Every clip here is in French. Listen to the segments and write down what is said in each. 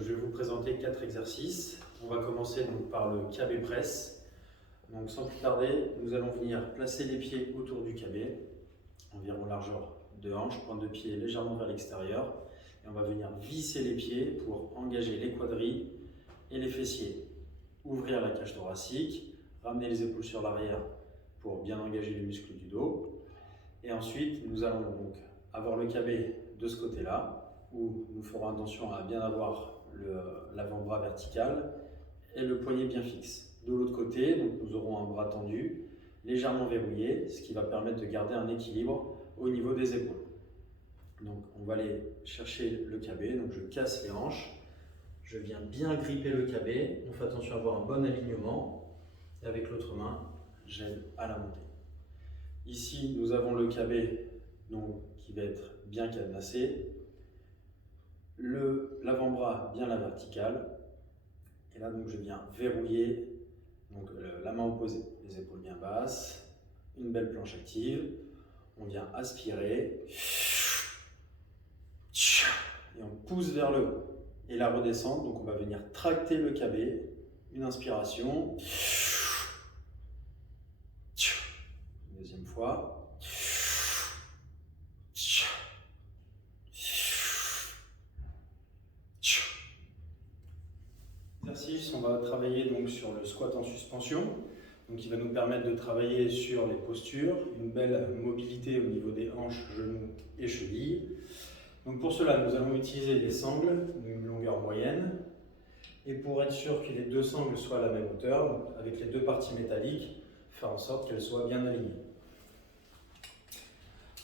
Je vais vous présenter 4 exercices. On va commencer donc par le KB press. Donc sans plus tarder, nous allons venir placer les pieds autour du KB, environ largeur de hanche, pointe de pied légèrement vers l'extérieur. Et on va venir visser les pieds pour engager les quadris et les fessiers. Ouvrir la cage thoracique, ramener les épaules sur l'arrière pour bien engager les muscles du dos. Et ensuite, nous allons donc avoir le KB de ce côté-là, où nous ferons attention à bien avoir l'avant-bras vertical et le poignet bien fixe. De l'autre côté, donc, nous aurons un bras tendu, légèrement verrouillé, ce qui va permettre de garder un équilibre au niveau des épaules. Donc on va aller chercher le KB, donc je casse les hanches, je viens bien gripper le KB, on fait attention à avoir un bon alignement, et avec l'autre main, j'aide à la montée. Ici, nous avons le KB donc, qui va être bien cadenassé, l'avant-bras bien à la verticale, et là donc je viens verrouiller donc, la main opposée, les épaules bien basses, une belle planche active, on vient aspirer, et on pousse vers le haut. Et la redescente, donc on va venir tracter le KB, une inspiration, deuxième fois, exercice, on va travailler donc sur le squat en suspension, donc qui va nous permettre de travailler sur les postures, une belle mobilité au niveau des hanches, genoux et chevilles. Donc pour cela, nous allons utiliser des sangles d'une longueur moyenne, et pour être sûr que les deux sangles soient à la même hauteur, donc avec les deux parties métalliques, faire en sorte qu'elles soient bien alignées.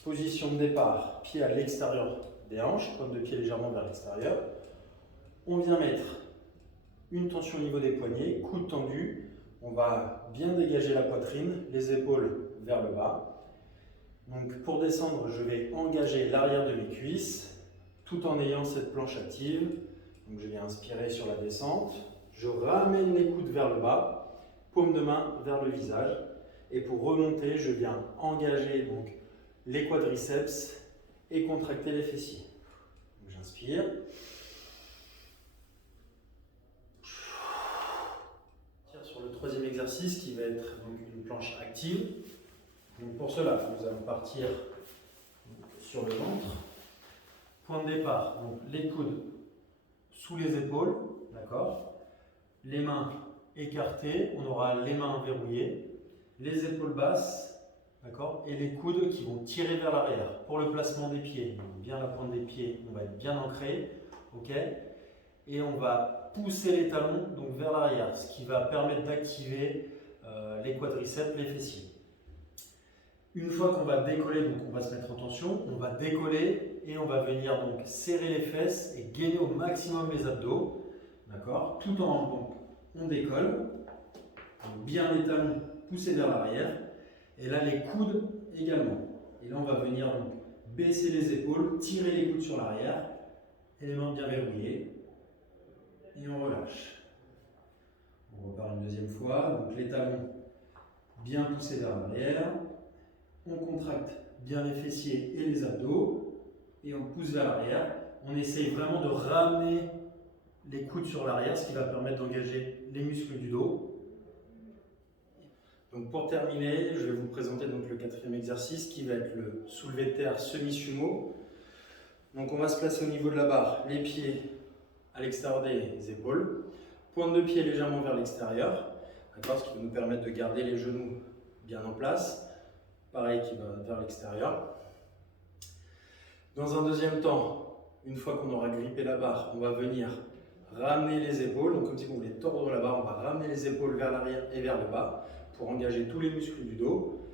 Position de départ, pied à l'extérieur des hanches, pointe de pied légèrement vers l'extérieur. On vient mettre une tension au niveau des poignets, coude tendu. On va bien dégager la poitrine, les épaules vers le bas. Donc pour descendre, je vais engager l'arrière de mes cuisses tout en ayant cette planche active. Donc je viens inspirer sur la descente. Je ramène les coudes vers le bas, paume de main vers le visage. Et pour remonter, je viens engager donc les quadriceps et contracter les fessiers. J'inspire. Sur le troisième exercice qui va être donc une planche active. Donc pour cela, nous allons partir sur le ventre. Point de départ, donc les coudes sous les épaules, d'accord. Les mains écartées, on aura les mains verrouillées, les épaules basses, d'accord, et les coudes qui vont tirer vers l'arrière. Pour le placement des pieds, donc bien la pointe des pieds, on va être bien ancré, ok. Et on va pousser les talons donc vers l'arrière, ce qui va permettre d'activer les quadriceps, les fessiers. Une fois qu'on va décoller, donc on va se mettre en tension, on va décoller et on va venir donc serrer les fesses et gainer au maximum les abdos, d'accord. Tout en donc on décolle, donc bien les talons poussés vers l'arrière, et là les coudes également. Et là on va venir donc baisser les épaules, tirer les coudes sur l'arrière, et les mains bien verrouillées. Et on relâche. On repart une deuxième fois. Donc les talons bien poussés vers l'arrière. On contracte bien les fessiers et les abdos. Et on pousse vers l'arrière. On essaye vraiment de ramener les coudes sur l'arrière, ce qui va permettre d'engager les muscles du dos. Donc pour terminer, je vais vous présenter donc le quatrième exercice qui va être le soulevé de terre semi-sumo. Donc on va se placer au niveau de la barre, les pieds à l'extérieur des épaules, pointe de pied légèrement vers l'extérieur, ce qui va nous permettre de garder les genoux bien en place, pareil qui va vers l'extérieur. Dans un deuxième temps, une fois qu'on aura grippé la barre, on va venir ramener les épaules, donc comme si on voulait tordre la barre, on va ramener les épaules vers l'arrière et vers le bas pour engager tous les muscles du dos,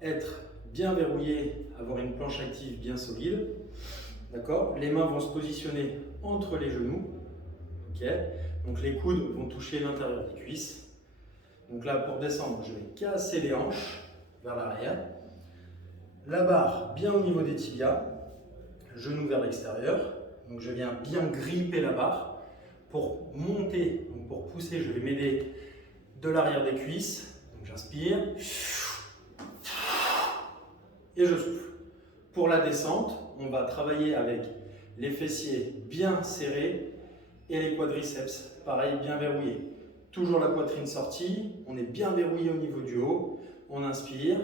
être bien verrouillé, avoir une planche active bien solide. D'accord. Les mains vont se positionner entre les genoux. Okay. Donc les coudes vont toucher l'intérieur des cuisses. Donc là, pour descendre, je vais casser les hanches vers l'arrière. La barre bien au niveau des tibias. Genoux vers l'extérieur. Donc je viens bien gripper la barre. Pour monter, donc pour pousser, je vais m'aider de l'arrière des cuisses. Donc j'inspire. Et je souffle. Pour la descente, on va travailler avec les fessiers bien serrés Et les quadriceps, pareil, bien verrouillés. Toujours la poitrine sortie, on est bien verrouillé au niveau du haut. On inspire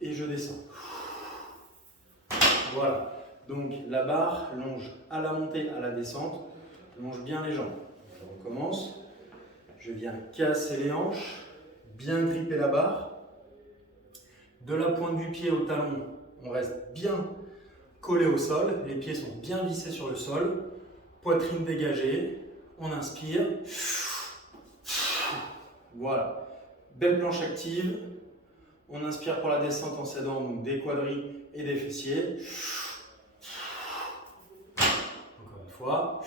et je descends. Voilà. Donc la barre longe à la montée, à la descente. Longe bien les jambes. Je recommence. Je viens casser les hanches, bien gripper la barre. De la pointe du pied au talon, on reste bien collé au sol. Les pieds sont bien vissés sur le sol. Poitrine dégagée. On inspire. Voilà. Belle planche active. On inspire pour la descente en s'aidant donc des quadris et des fessiers. Encore une fois.